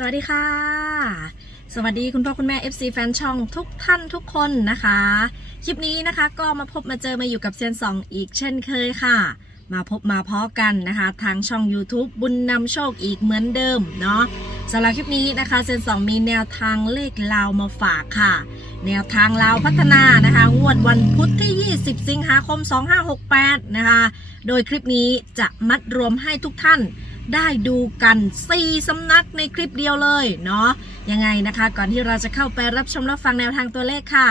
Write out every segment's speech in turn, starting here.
สวัสดีค่ะ สวัสดีคุณพ่อคุณแม่ FC แฟนช่องทุกท่านทุกคนนะคะ คลิปนี้นะคะก็มาพบมาเจอมาอยู่กับเซียนสองอีกเช่นเคยค่ะ มาพบมาเพาะกันนะคะ ทางช่อง YouTube บุญนำโชคอีกเหมือนเดิมเนาะสำหรับคลิปนี้นะคะเซียนสองมีแนวทางเลขลาวมาฝากค่ะ แนวทางลาวพัฒนานะคะงวดวันพุธที่ 20 สิงหาคม 2568 นะคะ โดยคลิปนี้จะมัดรวมให้ทุกท่าน ได้ดูกัน 4 สำนักในคลิปเดียวเลยเนาะยังไงนะคะ ก่อนที่เราจะเข้าไปรับชมรับฟังแนวทางตัวเลขค่ะ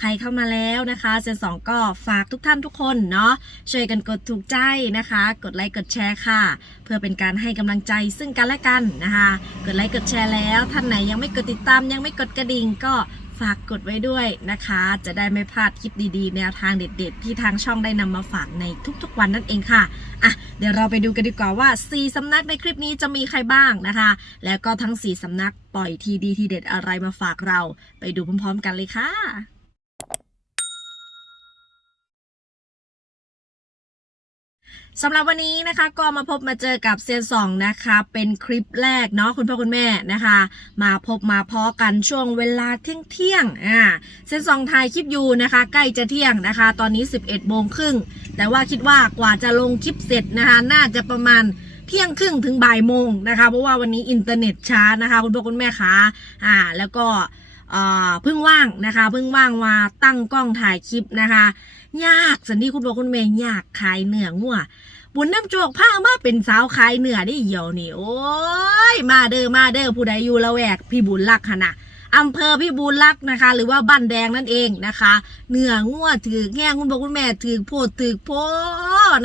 ใครเข้ามาแล้วนะคะเซนสองก็ฝากทุกท่านทุกคนเนาะช่วยกันกดถูกใจนะคะ กดไลค์กดแชร์ค่ะ เพื่อเป็นการให้กำลังใจซึ่งกันและกันนะคะ กดไลค์กดแชร์แล้ว ท่านไหนยังไม่กดติดตามยังไม่กดกระดิ่งก็ ฝากกดไว้ด้วยนะคะ จะได้ไม่พลาดคลิปดีๆ แนวทางเด็ดๆ ที่ทางช่องได้นำมาฝากในทุกๆวันนั่นเองค่ะอะ เดี๋ยวเราไปดูกันดีกว่าว่า 4 สำนักในคลิปนี้จะมีใครบ้างนะคะ แล้วก็ทั้ง 4 สำนักปล่อยทีดีทีเด็ดอะไรมาฝากเรา ไปดูพร้อมๆ กันเลยค่ะ สำหรับวันนี้นะคะก็มาพบมาเจอกับเซียนสองนะคะ เป็นคลิปแรกเนาะคุณพ่อคุณแม่นะคะ มาพบมาพอกันช่วงเวลาเที่ยงเที่ยงอ่าเซียนสองถ่ายคลิปอยู่นะคะ ใกล้จะเที่ยงนะคะ ตอนนี้ 11โมงครึ่งแต่ว่าคิดว่ากว่าจะลงคลิปเสร็จนะคะ น่าจะประมาณเที่ยงครึ่งถึงบ่ายโมงนะคะ เพราะว่าวันนี้อินเทอร์เน็ตช้านะคะ คุณพ่อคุณแม่คะอ่า แล้วก็ เพิ่งว่างนะคะ เพิ่งว่างว่าตั้งกล้องถ่ายคลิปนะคะ ยากสันที่คุณพ่อคุณแม่ยากขายเนื้องัวบุญน้ำโจกผ้ามาเป็นสาวขายเนื้อได้เหี่ยวนี่โอ้ยมาเด้อมาเด้อผู้ใดอยู่ละแวก พี่บุญรักขนะ อำเภอพี่บุญรักนะคะ หรือว่าบ้านแดงนั่นเองนะคะเนื้องัวถือแง่คุณพ่อคุณแม่ถือโพดถือโพ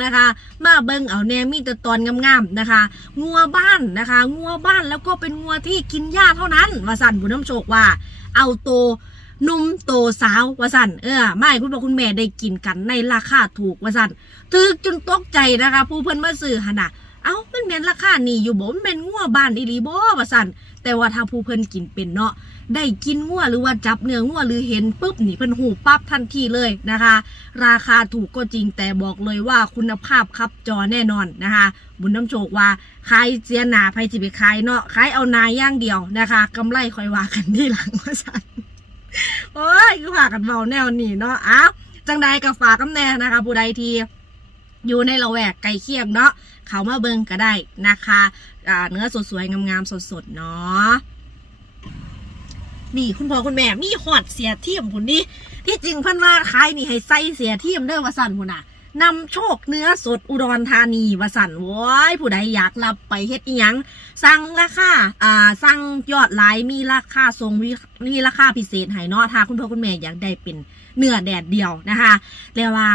นะคะ มาเบิงเอาแนมีแต่ตอนงามๆนะคะ งัวบ้านนะคะ งัวบ้านแล้วก็เป็นงัวที่กินหญ้าเท่านั้นวาสันบุญน้ำโชคว่า เอาโตนุ่มโตสาววาสันเออไม่คุณพ่อคุณแม่ได้กินกันในราคาถูกวาสันตึกจนตกใจนะคะ ผู้เพิ่นมาซื้อหนนะเอ้ามันแม่นราคานี่อยู่บ่มันเป็นงัวบ้านอีหลีบ่ว่าซั่น แต่ว่าถ้าผู้เพิ่นกินเป็นเนาะได้กินงัวหรือว่าจับเนื้องัวหรือเห็นปุ๊บนี่เพิ่นหูปั๊บทันทีเลยนะคะ ราคาถูกก็จริงแต่บอกเลยว่าคุณภาพครับจอแน่นอนนะคะ บุญน้ำโชคว่าขายเสียหนาไผสิไปขายเนาะขายเอานาอย่างเดียวนะคะกำไรคอยว่ากันที่หลังว่าซั่นโอ้ยคือพากันเบาแนวนี้เนาะอ้าวจังใดก็ฝากกำแน่นะคะ ผู้ใดทีอยู่ในละแวกไก่เคียงเนาะ เขามาเบิงก็ได้นะคะเนื้อสวยๆงามๆสดๆเนาะนี่คุณพ่อคุณแม่มีหอดเสียเทียมผุนนี่ที่จริงเพิ่นว่าขายนี่ให้ใส่เสียเทียมเด้อวสันพุนน่ะนำโชคเนื้อสดอุดรธานีวสันว้ยผู้ใดอยากรับไปเฮ็ดอีหยังสั่งราคาอ่าสั่งยอดไลน์มีราคาทรงมีราคาพิเศษให้เนาะถ้าคุณพ่อคุณแม่อยากได้เป็นเนื้อแดดเดียวนะคะเรียกว่า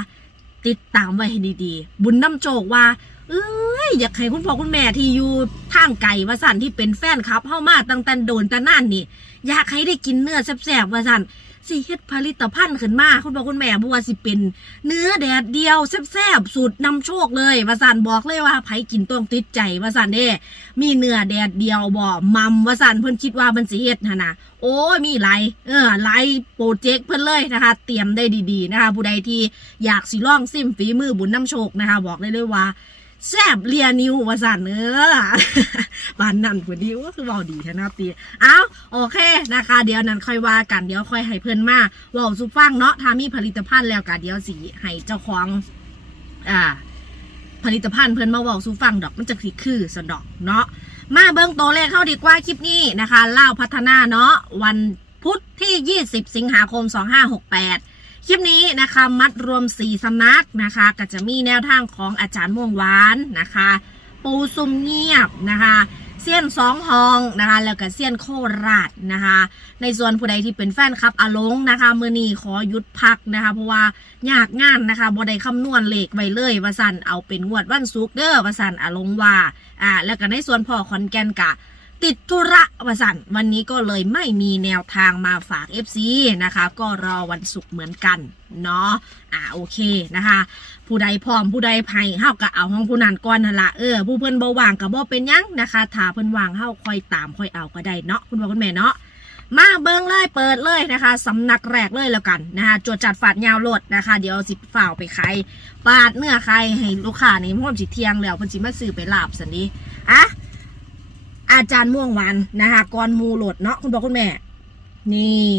ติดตามไว้ให้ดีๆ บุญน้ำโจกว่า เอ้ยอยากให้คุณพ่อคุณแม่ที่อยู่ทางไก่วาสันที่เป็นแฟนคลับเข้ามาตั้งแต่โดนแต่นั่นนี่ อยากให้ได้กินเนื้อแซ่บๆวาสันสิเฮ็ดผลิตภัณฑ์ขึ้นมาคุณพ่อคุณแม่บัวสิเป็น เนื้อแดดเดียวแซ่บๆสูตรนำโชคเลยวาสันบอกเลยว่าไผกินต้องติดใจวาสันเด้มีเนื้อแดดเดียวบ่มัมวาสันเพิ่นคิดว่ามันสิเฮ็ดหั่นนะโอ้มีหลายเออหลายโปรเจกต์เพิ่นเลยนะคะ เตรียมได้ดีๆนะคะ ผู้ใดที่อยากสิลองซิมฝีมือบุญนำโชคนะคะ บอกได้เลยว่า แซบเลียนิววาสันเออบานนั่นพอดีว่าคือเบาดีแท้นะตีอ้าวโอเคนะคะ เดี๋ยวนั้นค่อยว่ากันเดี๋ยวค่อยให้เพื่อนมาว่าสุฟังเนาะถ้ามีผลิตภัณฑ์แล้วก็เดี๋ยวสิให้เจ้าของอ่าผลิตภัณฑ์เพิ่อนมาเว้าสู่ฟังดอกมันจะคือคือสะดอกเนาะมาเบิ่งตัวเลขเข้าดีกว่าคลิปนี้นะคะเล่าพัฒนาเนาะวันพุธที่ 20 สิงหาคม 2568 คลิปนี้นะคะมัดรวม4สำนักนะคะ ก็จะมีแนวทางของอาจารย์ม่วงหวานนะคะ ปูซุมเงียบนะคะเซียนสองหองนะคะแล้วก็เซียนโคราชนะคะ ในส่วนผู้ใดที่เป็นแฟนคลับอาลงนะคะมือนี้ขอหยุดพักนะคะ เพราะว่ายากงานนะคะบ่ได้คำนวณเลขไว้เลยว่าสันเอาเป็นงวดวันศุกเด้อว่าสันอาลงว่าอ่าแล้วก็ในส่วนพ่อคอนแกนกะ ติดธุระวสันวันนี้ก็เลยไม่มีแนวทางมาฝาก FC นะคะ ก็รอวันศุกร์เหมือนกันเนาะอ่าโอเคนะคะ ผู้ใดพร้อมผู้ใดไผ่เฮาก็เอาห้องผู้นั้นก่อนนั่นละเออผู้เพิ่นบ่ว่างก็บ่เป็นยังนะคะถ้าเพิ่นว่างเฮาค่อยตามค่อยเอาก็ได้เนาะคุณพ่อคุณแม่เนาะมาเบิ่งเลยเปิดเลยนะคะสำนักแรกเลยแล้วกันนะคะจวดจัดฝาดยาวโลดนะคะ เดี๋ยวสิฝ่าวไปขายปาดเนื้อใครให้ลูกค้านี่พร้อมสิเทียงแล้วเพิ่นสิมาซื้อไปลาบสันนี้อะ อาจารย์ม่วงหวานนะคะกรมูโหลดเนาะคุณพ่อคุณแม่ นี่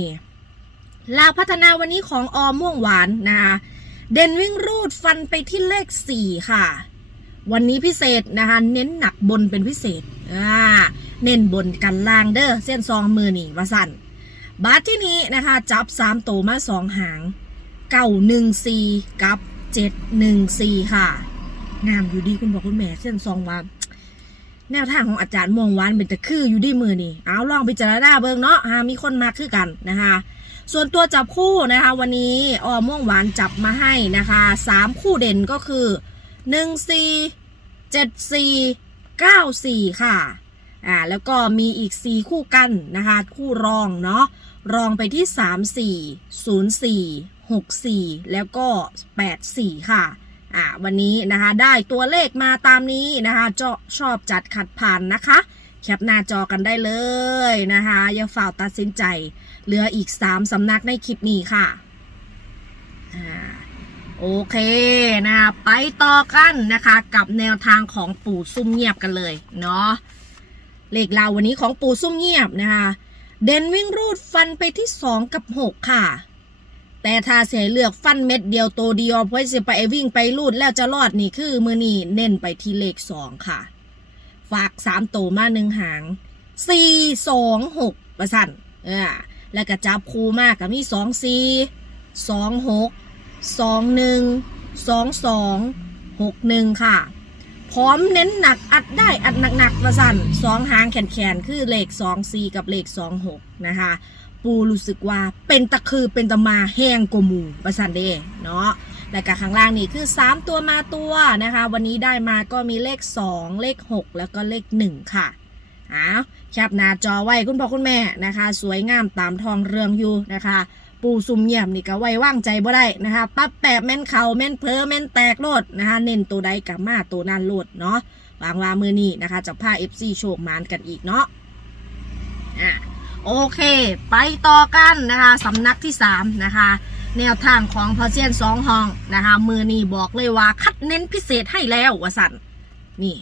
ลาวพัฒนาวันนี้ของออมม่วงหวานนะคะเด่นวิ่งรูดฟันไปที่เลขสี่ค่ะ วันนี้พิเศษนะคะ เน้นหนักบนเป็นพิเศษอ่าเน้นบนกันล่างเด้อเส้นซองมือนี่วาสันบาทที่นี้นะคะ จับสามโตวมาสองหางเก้าหนึ่งสี่กับเจ็ดหนึ่งสี่ค่ะ งามอยู่ดีคุณบอกคุณแม่เส้นซองว่า แนวทางของอาจารย์ม่วงหวานเป็นตะคืออยู่ดีมือนี่เอาลองพิจารณาเบิงเนาะฮะมีคนมาคือกันนะคะ ส่วนตัวจับคู่นะคะ วันนี้ออม่วงหวานจับมาให้นะคะสามคู่เด่นก็คือหนึ่งสี่เจ็ดสี่เก้าสี่ค่ะอ่าแล้วก็มีอีกสี่คู่กันนะคะ คู่รองเนาะรองไปที่สามสี่ศูนย์สี่หกสี่แล้วก็แปดสี่ค่ะ อ่าวันนี้นะคะได้ตัวเลขมาตามนี้นะคะเจาะชอบจัดขัดผ่านนะคะ แคปหน้าจอกันได้เลยนะคะอย่าฝ่าตัดสินใจ เหลืออีก 3สำนักในคลิปนี้ค่ะอ่าโอเคนะคะไปต่อกันนะคะ กับแนวทางของปู่ซุ่มเงียบกันเลยเนาะเลขเราววันนี้ของปู่ซุ่มเงียบนะคะ เด่นวิ่งรูดฟันไปที่ 2 กับ 6 ค่ะ แต่ถ้าเสียเลือกฟันเม็ดเดียวโตเดียวเพื่อจะไปวิ่งไปรูดแล้วจะรอดนี่คือมือนี่เน้นไปที่เลขสองค่ะ ฝากสามโตมาหนึ่งหางสี่สองหกประสันเออแล้วก็จับคูมากก็มีสองสี่สองหกสองหนึ่งสองสองหกหนึ่งค่ะ พร้อมเน้นหนักอัดได้อัดหนักๆประสันสองหางแขนๆ คือเลขสองสี่กับเลขสองหกนะคะ ปูรู้สึกว่าเป็นตะคือเป็นตะมาแห้งกว่าหมูประสันเดเนาะและกข้างล่างนี่คือ 3 ตัวมาตัวนะคะ วันนี้ได้มาก็มีเลข 2 เลข 6 แล้วก็เลข 1 ค่ะอ้าวแคปหน้าจอไว้คุณพ่อคุณแม่นะคะ สวยงามตามทองเรืองอยู่นะคะ ปูซุ่มเยี่ยมนี่ก็ไว้ว่างใจบ่ได้นะคะปั๊บแปะแม่นเขาแม่นเพอแม่นแตกโลดนะคะ เน้นตัวใดกับมาตัวนั้นโลดเนาะวางวามือนี้นะคะจะพา FC โชคมานกันอีกเนาะอะ โอเค ไปต่อกันนะคะสำนักที่3นะคะ แนวทางของพอเซียนสองห้องนะคะมือนี้บอกเลยว่าคัดเน้นพิเศษให้แล้ววสันนี่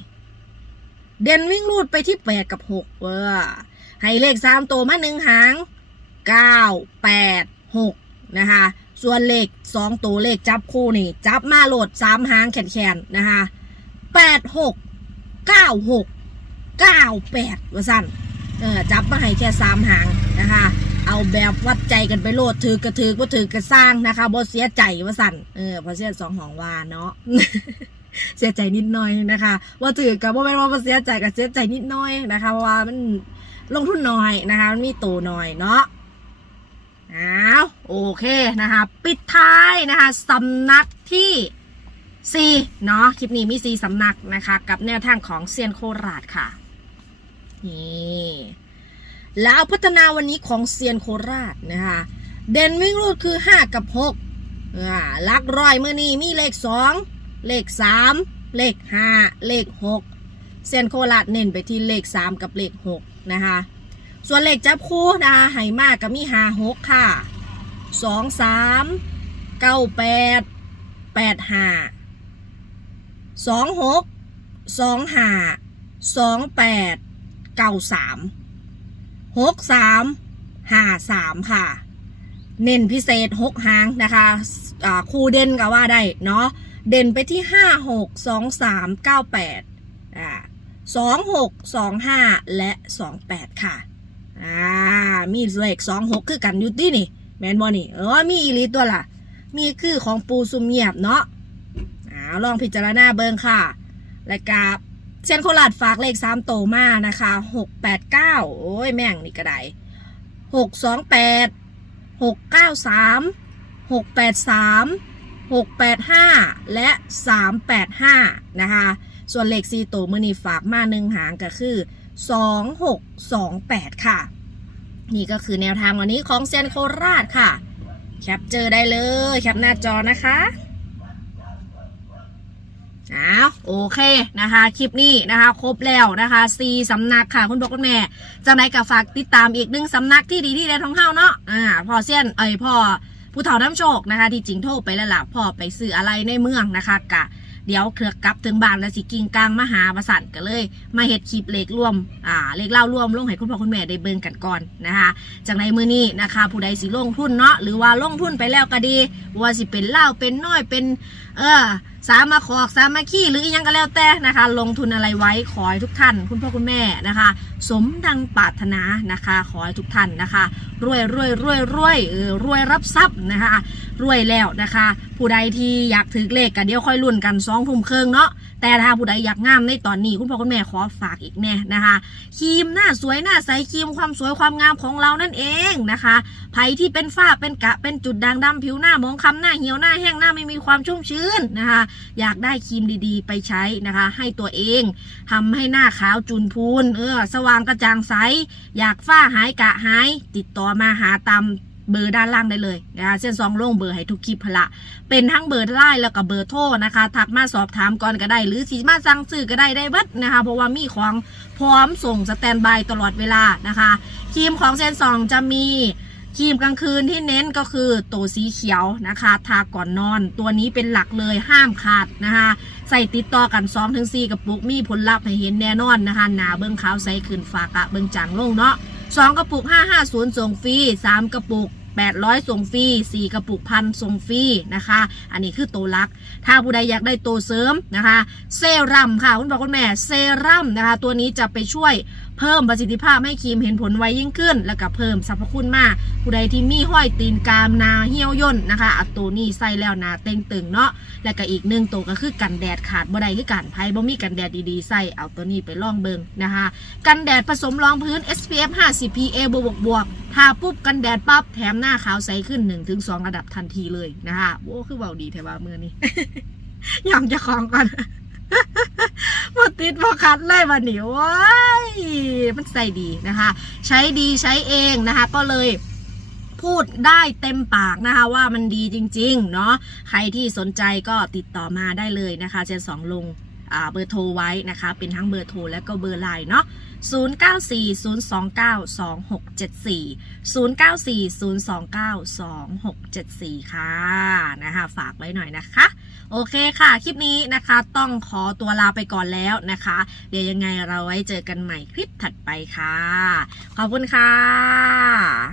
เด่นวิ่งรูดไปที่8กับ6เออให้เลข3ตัวมาหนึ่งหาง9 8 6นะคะส่วนเลข2ตัวเลขจับคู่นี่ จับมาโหลด3หางแขนๆนะคะ8 6 9 6 9 8วสัน เออจับมาให้แค่สามหางนะคะ เอาแบบวัดใจกันไปโลดถือกระถือก็ถือกระสร้างนะคะบ่เสียใจว่าสั่นเออเพราะเสียสองหองวาเนาะเสียใจนิดหน่อยนะคะ ว่าถือกับว่าไม่ว่าบ่เสียใจกับเสียใจนิดหน่อยนะคะเพราะว่ามันลงทุนน้อยนะคะมันมีโตน้อยเนาะอ้าวโอเคนะคะ ปิดท้ายนะคะสำนักที่สี่เนาะคลิปนี้มีสี่สำนักนะคะ กับแนวทางของเซียนโคราชค่ะ นี่แล้วพัฒนาวันนี้ของเซียนโคราชนะคะเด่นวิ่งรูดคือ 5 กับ6อ่าลักร้อยเมื่อนี้มีเลข 2 เลข 3 เลข 5 เลข 6 เซียนโคราชเน้นไปที่เลข 3 กับเลข 6 นะคะส่วนเลขจับคู่นะคะไหมากกับมี5 6ค่ะ 2 3 9 8 8 5 2 6 2 5 2 8 เก้าสามหกสามห้าสามค่ะ เน้นพิเศษหกหางนะคะคู่เด่นก็ว่าได้เนาะเด่นไปที่ห้าหกสองสามเก้าแปดอ่าสองหกสองห้าและสองแปดค่ะอ่ามีเลขสองหกคือกันอยู่ที่นี่ แมนบอนี่เออมีอีลีตัวล่ะ มีคือของปูซุมเงียบเนาะอ่าลองพิจารณาเบิงค่ะ และกา เซียนโคราชฝากเลขสามโตมานะคะหกแปดเก้าโอ้ยแม่งนี่ก็ได้หกสองแปดหกเก้าสามหกแปดสามหกแปดห้าและสามแปดห้านะคะส่วนเลขสี่โตมือนี่ฝากมาหนึ่งหางก็คือสองหกสองแปดค่ะ นี่ก็คือแนวทางวันนี้ของเซียนโคราชค่ะ แคปเจอได้เลย แคปหน้าจอนะคะ อ้าวโอเคนะคะ คลิปนี้นะคะ ครบแล้วนะคะซีสำนักค่ะ คุณพ่อคุณแม่จากไหนก็ฝากติดตามอีกหนึ่งสำนักที่ดีที่เด็ดของเฮาเนาะอ่าพอเซียนเอ้ยพ่อผู้เฒ่าน้ำโชคนะคะที่จริงโทรไปแล้วล่ะพ่อไปซื้ออะไรในเมืองนะคะกะเดี๋ยวเครือกกลับถึงบ้านแล้วสิกิงกลางมาหาประสันก็เลย มาเฮ็ดคลิปเลขร่วมอ่าเลขเล่าร่วมลงให้คุณพ่อคุณแม่ได้เบิ่งกันก่อนนะคะจากในมือนี้นะคะ ผู้ใดสิลงทุนเนาะหรือว่าลงทุนไปแล้วก็ดีว่าสิเป็นเหล้าเป็นน้อยเป็น เออ สามาขอกสามาขี้หรืออยังก็แล้วแต่นะคะ ลงทุนอะไรไว้ขอให้ทุกท่าน คุณพ่อคุณแม่นะคะ สมดังปรารถนานะคะ ขอให้ทุกท่านนะคะ รวยรวยรวยรวยเออรวยรับทรัพย์นะคะ รวยแล้วนะคะ ผู้ใดที่อยากถือเลขกันเดี๋ยวค่อยลุ้นกันสองทุ่มครึ่งเนาะ แต่ถ้าผู้ใดอยากงามในตอนนี้ คุณพ่อคุณแม่ขอฝากอีกแน่นะคะครีมหน้าสวยหน้าใสครีมความสวยความงามของเรานั่นเองนะคะไผที่เป็นฝ้าเป็นกระเป็นจุดด่างดำผิวหน้ามองค้ำหน้าเหี่ยวหน้าแห้งหน้าไม่มีความชุ่มชื้นนะคะ อยากได้ครีมดีๆ ไปใช้นะคะ ให้ตัวเองทำให้หน้าขาวจุนพูนเออสว่างกระจ่างใส อยากฝ้าหายกะหาย ติดต่อมาหาตาม เบอร์ด้านล่างได้เลยนะคะเส้นซองโล่งเบอร์ให้ทุกคลิปพละ เป็นทั้งเบอร์ไลน์แล้วก็เบอร์โทรนะคะทักมาสอบถามก่อนก็ได้ หรือสีมาสั่งซื้อก็ได้ได้เบัดนะคะ เพราะว่ามีของพร้อมส่งสแตนบายตลอดเวลานะคะครีมของเซนซองจะมีครีมกลางคืนที่เน้นก็คือตัวสีเขียวนะคะ ทาก่อนนอน ตัวนี้เป็นหลักเลยห้ามขาดนะคะ ใส่ติดต่อกัน2ถึง4กระปุกมีผลลัพธ์ให้เห็นแน่นอนนะคะ หนาเบิ้งขาวใสขึ้นฝากะเบิ้งจางลงเนาะ 2 กระปุก 550 ส่งฟรี 3 กระปุก 800ส่งฟรี4 กระปุกพันส่งฟรีนะคะ อันนี้คือตัวลัก ถ้าผู้ใดอยากได้ตัวเสริมนะคะ เซรั่มค่ะคุณบอคุณแม่เซรั่มนะคะ ตัวนี้จะไปช่วยเพิ่มประสิทธิภาพให้ครีมเห็นผลไวยิ่งขึ้น แล้วก็เพิ่มสรรพคุณมาก ผู้ใดที่มีห้อยตีนกามนาเหี่ยวย่นนะคะเอาตัวนี้ใส่แล้วนาเต็งตึงเนาะแล้วก็อีกหนึ่งตัวก็คือกันแดดขาดบ่ได้คือกันไพ่บ่มีกันแดดดีๆใส่เอาตัวนี้ไปล่องเบิงนะคะ กันแดดผสมรองพื้น SPF 50 PA บวกบวก ทาปุ๊บกันแดดปั๊บแถมหน้าขาวใสขึ้น 1-2 ระดับทันทีเลยนะคะโอ้คือเบาดีแถวว่ามือนี้ยอมจะคลองก่อนมาติดมาคัดเลยวันนี้ว้ายมันใส่ดีนะคะ ใช้ดีใช้เองนะคะ ก็เลยพูดได้เต็มปากนะคะว่ามันดีจริง ๆ เนาะใครที่สนใจก็ติดต่อมาได้เลยนะคะเจนสองลง เบอร์โทรไว้นะคะ เป็นทั้งเบอร์โทรและก็เบอร์ไลน์เนาะ0940292674 ค่ะนะคะฝากไว้หน่อยนะคะ โอเคค่ะ คลิปนี้นะคะต้องขอตัวลาไปก่อนแล้วนะคะ เดี๋ยวยังไงเราไว้เจอกันใหม่คลิปถัดไปค่ะ ขอบคุณค่ะ